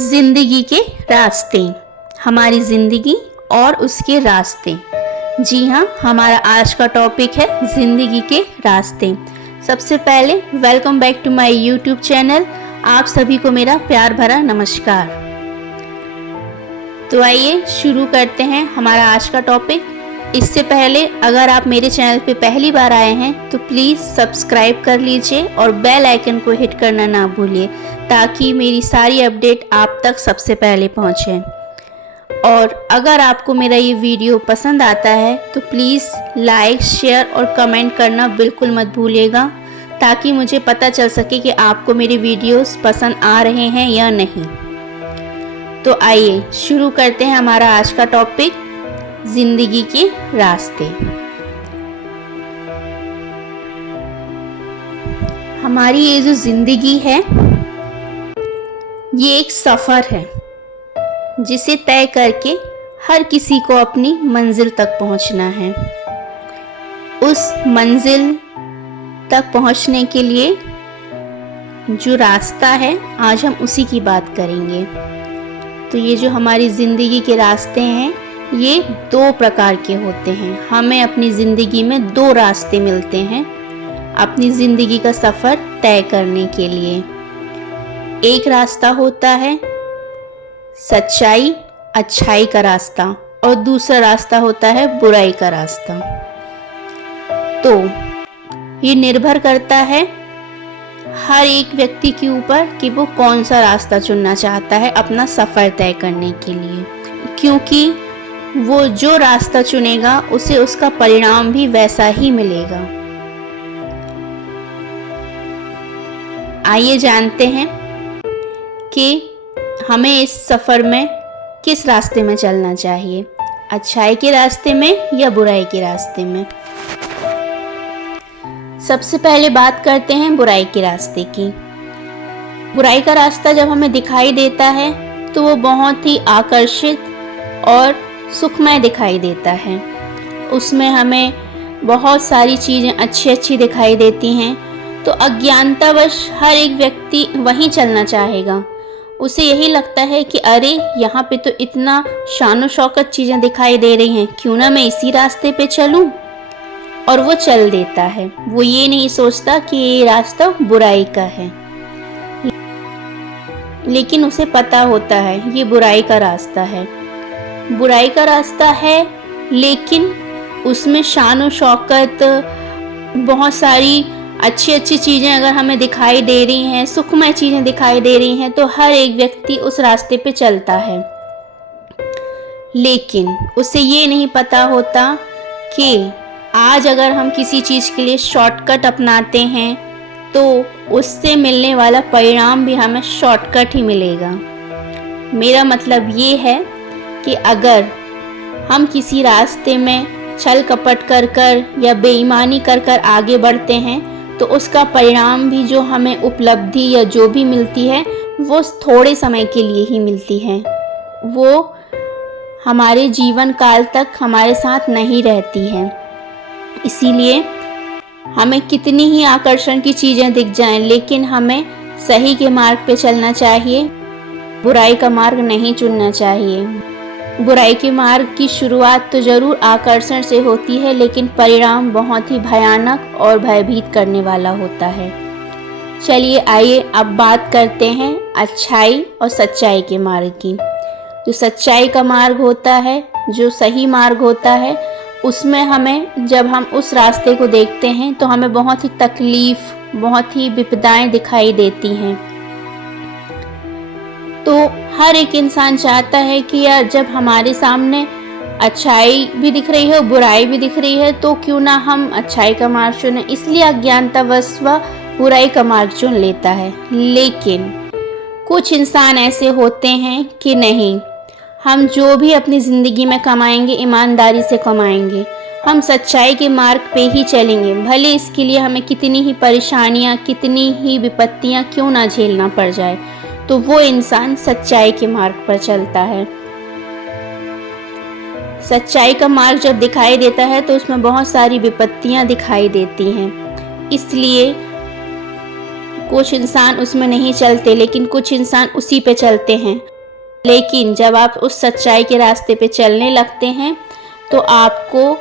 जिंदगी के रास्ते, हमारी जिंदगी और उसके रास्ते। जी हाँ, हमारा आज का टॉपिक है जिंदगी के रास्ते। सबसे पहले welcome back to my YouTube channel. आप सभी को मेरा प्यार भरा नमस्कार। तो आइए शुरू करते हैं हमारा आज का टॉपिक। इससे पहले अगर आप मेरे चैनल पे पहली बार आए हैं तो प्लीज़ सब्सक्राइब कर लीजिए और बेल आइकन को हिट करना ना भूलिए ताकि मेरी सारी अपडेट आप तक सबसे पहले पहुंचे। और अगर आपको मेरा ये वीडियो पसंद आता है तो प्लीज़ लाइक, शेयर और कमेंट करना बिल्कुल मत भूलिएगा ताकि मुझे पता चल सके कि आपको मेरे वीडियोस पसंद आ रहे हैं या नहीं। तो आइए शुरू करते हैं हमारा आज का टॉपिक, जिंदगी के रास्ते। हमारी ये जो जिंदगी है ये एक सफ़र है जिसे तय करके हर किसी को अपनी मंजिल तक पहुंचना है। उस मंजिल तक पहुंचने के लिए जो रास्ता है आज हम उसी की बात करेंगे। तो ये जो हमारी ज़िंदगी के रास्ते हैं ये दो प्रकार के होते हैं। हमें अपनी ज़िंदगी में दो रास्ते मिलते हैं अपनी ज़िंदगी का सफ़र तय करने के लिए। एक रास्ता होता है सच्चाई, अच्छाई का रास्ता और दूसरा रास्ता होता है बुराई का रास्ता। तो ये निर्भर करता है हर एक व्यक्ति के ऊपर कि वो कौन सा रास्ता चुनना चाहता है अपना सफ़र तय करने के लिए, क्योंकि वो जो रास्ता चुनेगा उसे उसका परिणाम भी वैसा ही मिलेगा। आइए जानते हैं कि हमें इस सफ़र में किस रास्ते में चलना चाहिए, अच्छाई के रास्ते में या बुराई के रास्ते में। सबसे पहले बात करते हैं बुराई के रास्ते की। बुराई का रास्ता जब हमें दिखाई देता है तो वो बहुत ही आकर्षित और सुखमय दिखाई देता है। उसमें हमें बहुत सारी चीज़ें अच्छी अच्छी दिखाई देती हैं, तो अज्ञानतावश हर एक व्यक्ति वहीं चलना चाहेगा। उसे यही लगता है कि अरे यहाँ पे तो इतना शानो शौकत चीज़ें दिखाई दे रही हैं, क्यों ना मैं इसी रास्ते पे चलूँ, और वो चल देता है। वो ये नहीं सोचता कि ये रास्ता बुराई का है, लेकिन उसे पता होता है ये बुराई का रास्ता है। बुराई का रास्ता है लेकिन उसमें शान शौकत, बहुत सारी अच्छी अच्छी चीज़ें अगर हमें दिखाई दे रही हैं, सुखमय चीज़ें दिखाई दे रही हैं, तो हर एक व्यक्ति उस रास्ते पे चलता है। लेकिन उसे ये नहीं पता होता कि आज अगर हम किसी चीज़ के लिए शॉर्टकट अपनाते हैं तो उससे मिलने वाला परिणाम भी हमें शॉर्टकट ही मिलेगा। मेरा मतलब ये है कि अगर हम किसी रास्ते में छल कपट कर कर या बेईमानी कर कर आगे बढ़ते हैं तो उसका परिणाम भी जो हमें उपलब्धि या जो भी मिलती है वो थोड़े समय के लिए ही मिलती है, वो हमारे जीवन काल तक हमारे साथ नहीं रहती है। इसीलिए हमें कितनी ही आकर्षण की चीज़ें दिख जाएं, लेकिन हमें सही के मार्ग पे चलना चाहिए, बुराई का मार्ग नहीं चुनना चाहिए। बुराई के मार्ग की शुरुआत तो ज़रूर आकर्षण से होती है, लेकिन परिणाम बहुत ही भयानक और भयभीत करने वाला होता है। चलिए आइए अब बात करते हैं अच्छाई और सच्चाई के मार्ग की। जो सच्चाई का मार्ग होता है, जो सही मार्ग होता है, उसमें हमें जब हम उस रास्ते को देखते हैं तो हमें बहुत ही तकलीफ़, बहुत ही विपदाएं दिखाई देती हैं। तो हर एक इंसान चाहता है कि यार जब हमारे सामने अच्छाई भी दिख रही है, बुराई भी दिख रही है, तो क्यों ना हम अच्छाई का मार्ग चुनें। इसलिए अज्ञानतावश वह बुराई का मार्ग चुन लेता है। लेकिन कुछ इंसान ऐसे होते हैं कि नहीं, हम जो भी अपनी ज़िंदगी में कमाएंगे ईमानदारी से कमाएंगे, हम सच्चाई के मार्ग पे ही चलेंगे, भले इसके लिए हमें कितनी ही परेशानियाँ, कितनी ही विपत्तियाँ क्यों ना झेलना पड़ जाए। तो वो इंसान सच्चाई के मार्ग पर चलता है। सच्चाई का मार्ग जब दिखाई देता है तो उसमें बहुत सारी विपत्तियां दिखाई देती हैं। इसलिए कुछ इंसान उसमें नहीं चलते, लेकिन कुछ इंसान उसी पे चलते हैं। लेकिन जब आप उस सच्चाई के रास्ते पे चलने लगते हैं तो आपको,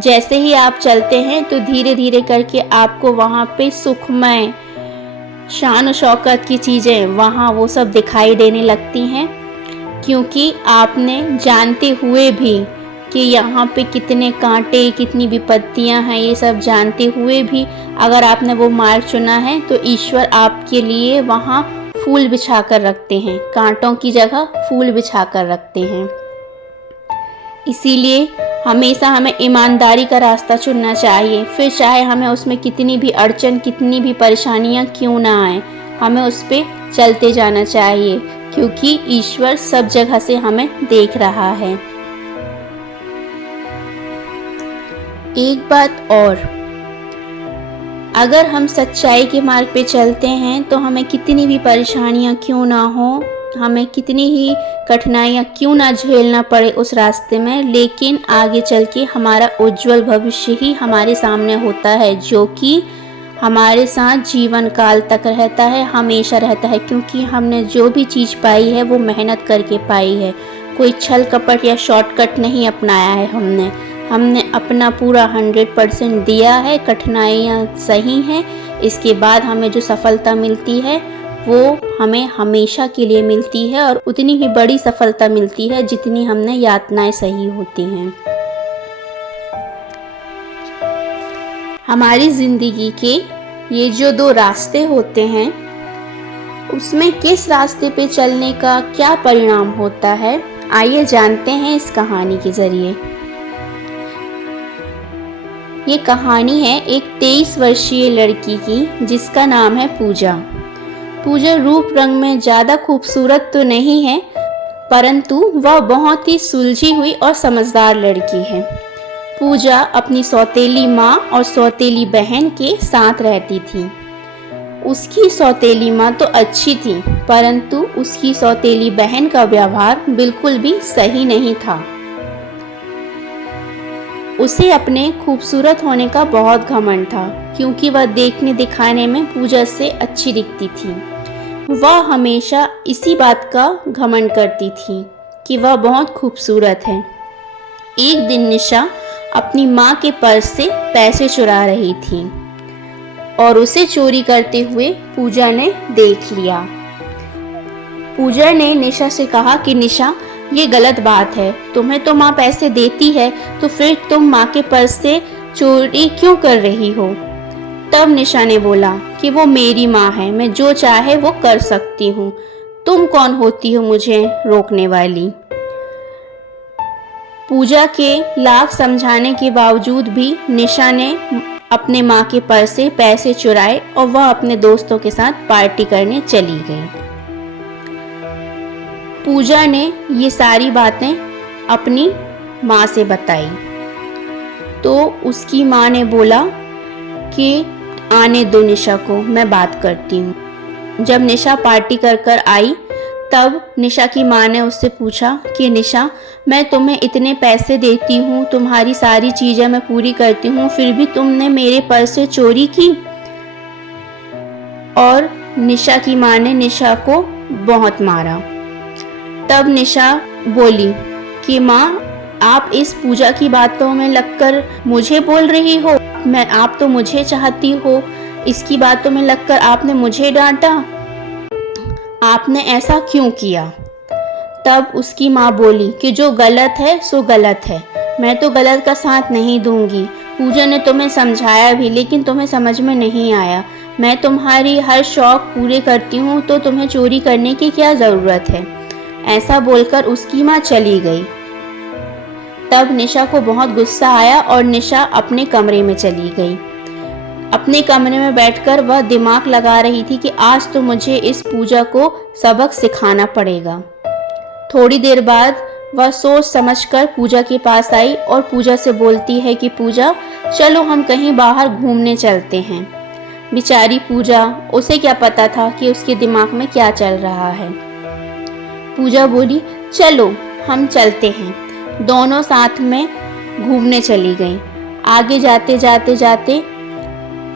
जैसे ही आप चलते हैं तो धीरे धीरे करके आपको वहाँ पे सुखमय, शान शौकत की चीज़ें वहाँ वो सब दिखाई देने लगती हैं। क्योंकि आपने जानते हुए भी कि यहाँ पे कितने कांटे, कितनी विपत्तियाँ हैं, ये सब जानते हुए भी अगर आपने वो मार्ग चुना है तो ईश्वर आपके लिए वहाँ फूल बिछा कर रखते हैं, कांटों की जगह फूल बिछा कर रखते हैं। इसीलिए हमेशा हमें ईमानदारी का रास्ता चुनना चाहिए, फिर चाहे हमें उसमें कितनी भी अड़चन, कितनी भी परेशानियाँ क्यों ना आए, हमें उस पर चलते जाना चाहिए, क्योंकि ईश्वर सब जगह से हमें देख रहा है। एक बात और, अगर हम सच्चाई के मार्ग पे चलते हैं तो हमें कितनी भी परेशानियां क्यों ना हो, हमें कितनी ही कठिनाइयां क्यों ना झेलना पड़े उस रास्ते में, लेकिन आगे चल के हमारा उज्जवल भविष्य ही हमारे सामने होता है, जो कि हमारे साथ जीवन काल तक रहता है, हमेशा रहता है। क्योंकि हमने जो भी चीज़ पाई है वो मेहनत करके पाई है, कोई छल कपट या शॉर्टकट नहीं अपनाया है। हमने अपना पूरा 100% दिया है। कठिनाइयाँ सही हैं, इसके बाद हमें जो सफलता मिलती है वो हमें हमेशा के लिए मिलती है, और उतनी ही बड़ी सफलता मिलती है जितनी हमने यातनाएं सही होती हैं। हमारी ज़िंदगी के ये जो 2 रास्ते होते हैं, उसमें किस रास्ते पे चलने का क्या परिणाम होता है, आइए जानते हैं इस कहानी के ज़रिए। ये कहानी है एक 23 वर्षीय लड़की की, जिसका नाम है पूजा। पूजा रूप रंग में ज़्यादा खूबसूरत तो नहीं है, परंतु वह बहुत ही सुलझी हुई और समझदार लड़की है। पूजा अपनी सौतेली माँ और सौतेली बहन के साथ रहती थी। उसकी सौतेली माँ तो अच्छी थी, परंतु उसकी सौतेली बहन का व्यवहार बिल्कुल भी सही नहीं था। उसे अपने खूबसूरत होने का बहुत घमंड था, क्योंकि वह देखने दिखाने में पूजा से अच्छी दिखती थी। वह हमेशा इसी बात का घमंड करती थी कि वह बहुत खूबसूरत है। एक दिन निशा अपनी माँ के पर्स से पैसे चुरा रही थी और उसे चोरी करते हुए पूजा ने देख लिया। पूजा ने निशा से कहा कि निशा, ये गलत बात है, तुम्हें तो माँ पैसे देती है, तो फिर तुम माँ के पर्स से चोरी क्यों कर रही हो। तब निशा ने बोला कि वो मेरी माँ है, मैं जो चाहे वो कर सकती हूँ, तुम कौन होती हो मुझे रोकने वाली। पूजा के लाख समझाने के बावजूद भी निशा ने अपने माँ के पर्स से पैसे चुराए और वह अपने दोस्तों के साथ पार्टी करने चली गई। पूजा ने ये सारी बातें अपनी माँ से बताई, तो उसकी माँ ने बोला कि आने दो निशा को, मैं बात करती हूँ। जब निशा पार्टी कर आई, तब निशा की माँ ने उससे पूछा कि निशा, मैं तुम्हें इतने पैसे देती हूँ, तुम्हारी सारी चीज़ें मैं पूरी करती हूँ, फिर भी तुमने मेरे पर्स से चोरी की। और निशा की माँ ने निशा को बहुत मारा। तब निशा बोली कि माँ, आप इस पूजा की बातों में लगकर मुझे बोल रही हो, आप तो मुझे चाहती हो, इसकी बातों में लगकर आपने मुझे डांटा, आपने ऐसा क्यों किया। तब उसकी माँ बोली कि जो गलत है सो गलत है, मैं तो गलत का साथ नहीं दूंगी। पूजा ने तुम्हें समझाया भी, लेकिन तुम्हें समझ में नहीं आया। मैं तुम्हारी हर शौक पूरे करती हूँ, तो तुम्हें चोरी करने की क्या ज़रूरत है। ऐसा बोलकर उसकी माँ चली गई। तब निशा को बहुत गुस्सा आया और निशा अपने कमरे में चली गई। अपने कमरे में बैठकर वह दिमाग लगा रही थी कि आज तो मुझे इस पूजा को सबक सिखाना पड़ेगा। थोड़ी देर बाद वह सोच समझकर पूजा के पास आई और पूजा से बोलती है कि पूजा, चलो हम कहीं बाहर घूमने चलते हैं। बेचारी पूजा, उसे क्या पता था कि उसके दिमाग में क्या चल रहा है। पूजा बोली, चलो हम चलते हैं। दोनों साथ में घूमने चली गईं। आगे जाते जाते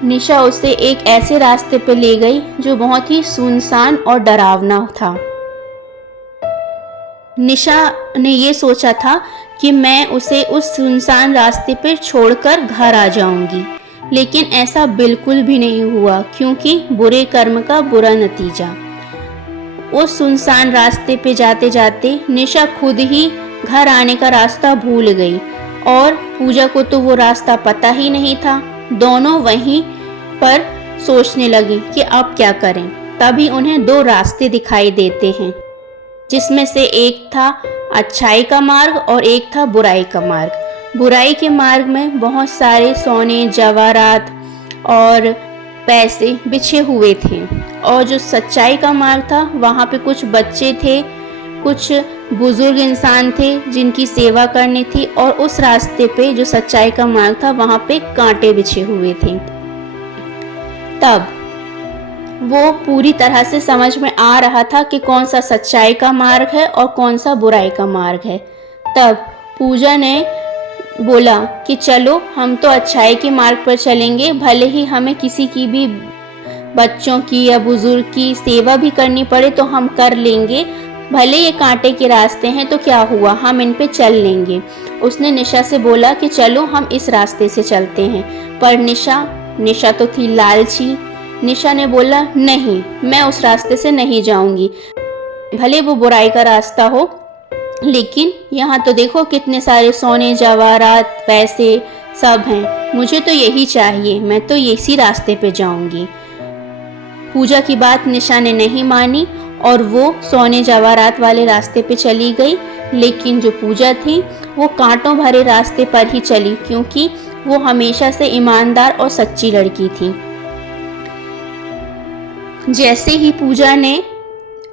निशा उसे एक ऐसे रास्ते पे ले गई जो बहुत ही सुनसान और डरावना था। निशा ने ये सोचा था कि मैं उसे उस सुनसान रास्ते पर छोड़कर घर आ जाऊंगी, लेकिन ऐसा बिल्कुल भी नहीं हुआ, क्योंकि बुरे कर्म का बुरा नतीजा। उस सुनसान रास्ते पे जाते जाते निशा खुद ही घर आने का रास्ता भूल गई और पूजा को तो वो रास्ता पता ही नहीं था। दोनों वहीं पर सोचने लगी कि अब क्या करें। तभी उन्हें दो रास्ते दिखाई देते हैं, जिसमें से एक था अच्छाई का मार्ग और एक था बुराई का मार्ग। बुराई के मार्ग में बहुत सारे सोने, जवाहरात और पैसे बिछे हुए थे, और जो सच्चाई का मार्ग था वहाँ पे कुछ बच्चे थे, कुछ बुजुर्ग इंसान थे जिनकी सेवा करनी थी, और उस रास्ते पे जो सच्चाई का मार्ग था वहाँ पे कांटे बिछे हुए थे। तब वो पूरी तरह से समझ में आ रहा था कि कौन सा सच्चाई का मार्ग है और कौन सा बुराई का मार्ग है। तब पूजा ने बोला कि चलो हम तो अच्छाई के मार्ग पर चलेंगे, भले ही हमें किसी की भी बच्चों की या बुजुर्ग की सेवा भी करनी पड़े तो हम कर लेंगे, भले ये कांटे के रास्ते हैं तो क्या हुआ, हम इन पे चल लेंगे। उसने निशा से बोला कि चलो हम इस रास्ते से चलते हैं। पर निशा तो थी लालची। निशा ने बोला नहीं, मैं उस रास्ते से नहीं जाऊंगी, भले वो बुराई का रास्ता हो, लेकिन यहाँ तो देखो कितने सारे सोने, जवाहरात, पैसे सब हैं, मुझे तो यही चाहिए, मैं तो इसी रास्ते पे जाऊंगी। पूजा की बात निशा ने नहीं मानी और वो सोने जवाहरात वाले रास्ते पे चली गई। लेकिन जो पूजा थी वो कांटों भरे रास्ते पर ही चली, क्योंकि वो हमेशा से ईमानदार और सच्ची लड़की थी। जैसे ही पूजा ने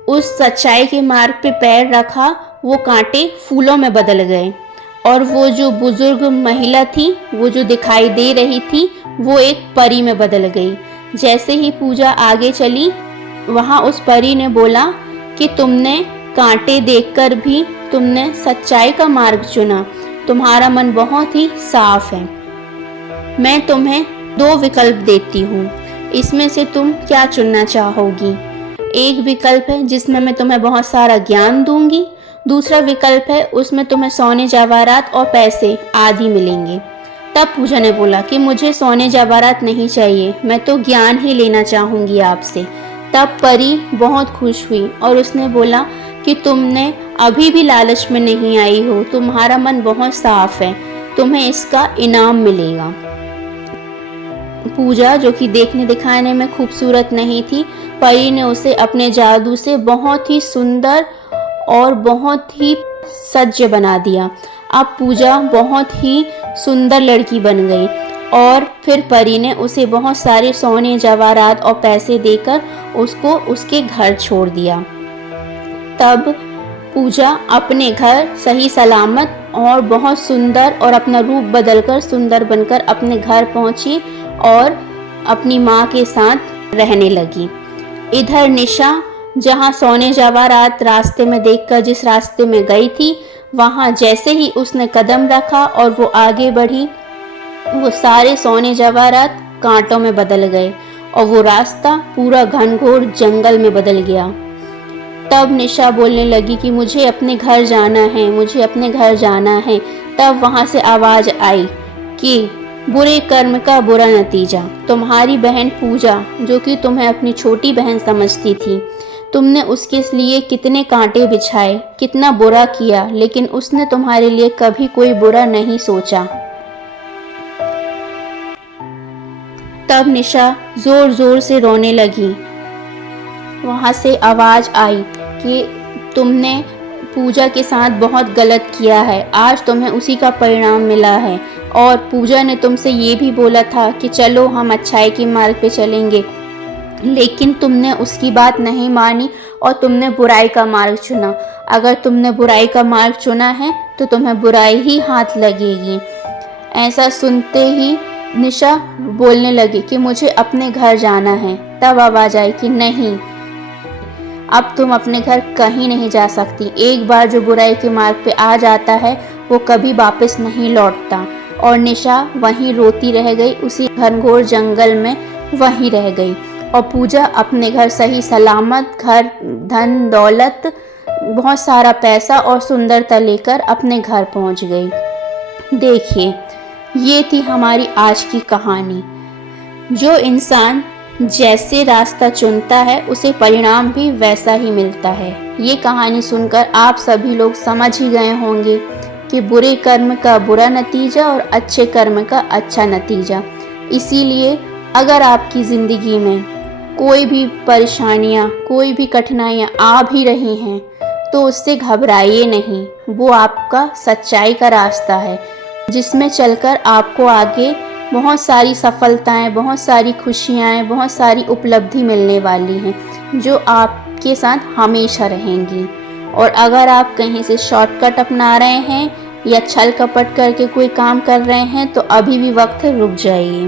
उस सच्चाई के मार्ग पे पैर रखा, वो कांटे फूलों में बदल गए, और वो जो बुजुर्ग महिला थी, वो जो दिखाई दे रही थी, वो एक परी में बदल गई। जैसे ही पूजा आगे चली, वहाँ उस परी ने बोला कि तुमने कांटे देखकर भी तुमने सच्चाई का मार्ग चुना, तुम्हारा मन बहुत ही साफ है। मैं तुम्हें दो विकल्प देती हूँ, इसमें से तुम क्या चुनना चाहोगी? एक विकल्प है जिसमें मैं तुम्हें बहुत सारा ज्ञान दूंगी, दूसरा विकल्प है उसमें तुम्हें सोने, जवाहरात और पैसे आदि मिलेंगे। तब पूजा ने बोला कि मुझे सोने जवाहरात नहीं चाहिए, मैं तो ज्ञान ही लेना चाहूँगी आपसे। तब परी बहुत खुश हुई और उसने बोला कि तुमने अभी भी लालच में नहीं आई हो, तुम्हारा मन बहुत साफ है, तुम्हें इसका इनाम मिलेगा। पूजा, जो कि देखने दिखाने में खूबसूरत नहीं थी, परी ने उसे अपने जादू से बहुत ही सुंदर और बहुत ही सज्ज बना दिया। अब पूजा बहुत ही सुंदर लड़की बन गई, और फिर परी ने उसे बहुत सारे सोने, जवाहरात और पैसे देकर उसको उसके घर छोड़ दिया। तब पूजा अपने घर सही सलामत और बहुत सुंदर और अपना रूप बदलकर सुंदर बनकर अपने घर पहुंची और अपनी माँ के साथ रहने लगी। इधर निशा, जहाँ सोने जवाहरात रास्ते में देखकर जिस रास्ते में गई थी, वहाँ जैसे ही उसने कदम रखा और वो आगे बढ़ी, वो सारे सोने जवाहरात कांटों में बदल गए और वो रास्ता पूरा घनघोर जंगल में बदल गया। तब निशा बोलने लगी कि मुझे अपने घर जाना है, मुझे अपने घर जाना है। तब वहाँ से आवाज़ आई कि बुरे कर्म का बुरा नतीजा। तुम्हारी बहन पूजा, जो कि तुम्हें अपनी छोटी बहन समझती थी, तुमने उसके लिए कितने कांटे बिछाए, कितना बुरा किया, लेकिन उसने तुम्हारे लिए कभी कोई बुरा नहीं सोचा। तब निशा जोर जोर से रोने लगी। वहाँ से आवाज़ आई कि तुमने पूजा के साथ बहुत गलत किया है, आज तुम्हें उसी का परिणाम मिला है। और पूजा ने तुमसे ये भी बोला था कि चलो हम अच्छाई के मार्ग पे चलेंगे, लेकिन तुमने उसकी बात नहीं मानी और तुमने बुराई का मार्ग चुना। अगर तुमने बुराई का मार्ग चुना है तो तुम्हें बुराई ही हाथ लगेगी। ऐसा सुनते ही निशा बोलने लगी कि मुझे अपने घर जाना है। तब आवाज़ आई कि नहीं, अब तुम अपने घर कहीं नहीं जा सकती। एक बार जो बुराई के मार्ग पे आ जाता है वो कभी वापस नहीं लौटता, और निशा वहीं रोती रह गई, उसी घनघोर जंगल में वहीं रह गई। और पूजा अपने घर सही सलामत, घर, धन दौलत, बहुत सारा पैसा और सुंदरता लेकर अपने घर पहुंच गई। देखिए, ये थी हमारी आज की कहानी। जो इंसान जैसे रास्ता चुनता है उसे परिणाम भी वैसा ही मिलता है। ये कहानी सुनकर आप सभी लोग समझ ही गए होंगे कि बुरे कर्म का बुरा नतीजा और अच्छे कर्म का अच्छा नतीजा। इसीलिए अगर आपकी ज़िंदगी में कोई भी परेशानियाँ, कोई भी कठिनाइयाँ आ भी रही हैं तो उससे घबराइए नहीं। वो आपका सच्चाई का रास्ता है जिसमें चलकर आपको आगे बहुत सारी सफलताएं, बहुत सारी खुशियाँ, बहुत सारी उपलब्धि मिलने वाली हैं जो आपके साथ हमेशा रहेंगी। और अगर आप कहीं से शॉर्टकट अपना रहे हैं या छल कपट करके कोई काम कर रहे हैं तो अभी भी वक्त रुक जाइए।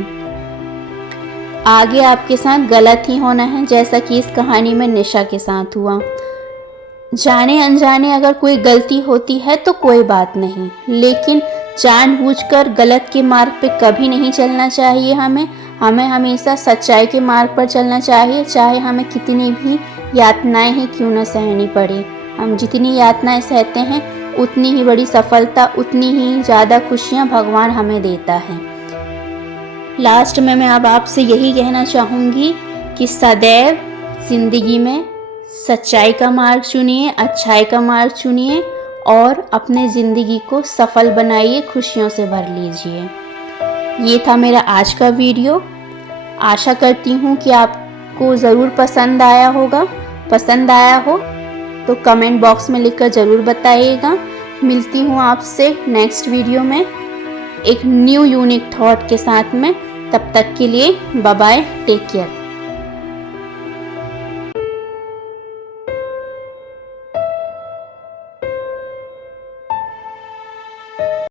आगे आपके साथ गलत ही होना है, जैसा कि इस कहानी में निशा के साथ हुआ। जाने अनजाने अगर कोई गलती होती है तो कोई बात नहीं, लेकिन जानबूझकर गलत के मार्ग पे कभी नहीं चलना चाहिए। हमें हमेशा सच्चाई के मार्ग पर चलना चाहिए, चाहे हमें कितनी भी यातनाएं ही क्यों न सहनी पड़े। हम जितनी यातनाएं सहते हैं उतनी ही बड़ी सफलता, उतनी ही ज़्यादा खुशियाँ भगवान हमें देता है। लास्ट में मैं अब आपसे यही कहना चाहूँगी कि सदैव ज़िंदगी में सच्चाई का मार्ग चुनिए, अच्छाई का मार्ग चुनिए और अपने ज़िंदगी को सफल बनाइए, खुशियों से भर लीजिए। ये था मेरा आज का वीडियो। आशा करती हूँ कि आपको ज़रूर पसंद आया होगा। पसंद आया हो तो कमेंट बॉक्स में लिखकर ज़रूर बताइएगा। मिलती हूँ आपसे नेक्स्ट वीडियो में एक न्यू यूनिक थॉट के साथ में। तब तक के लिए बाय बाय, टेक केयर।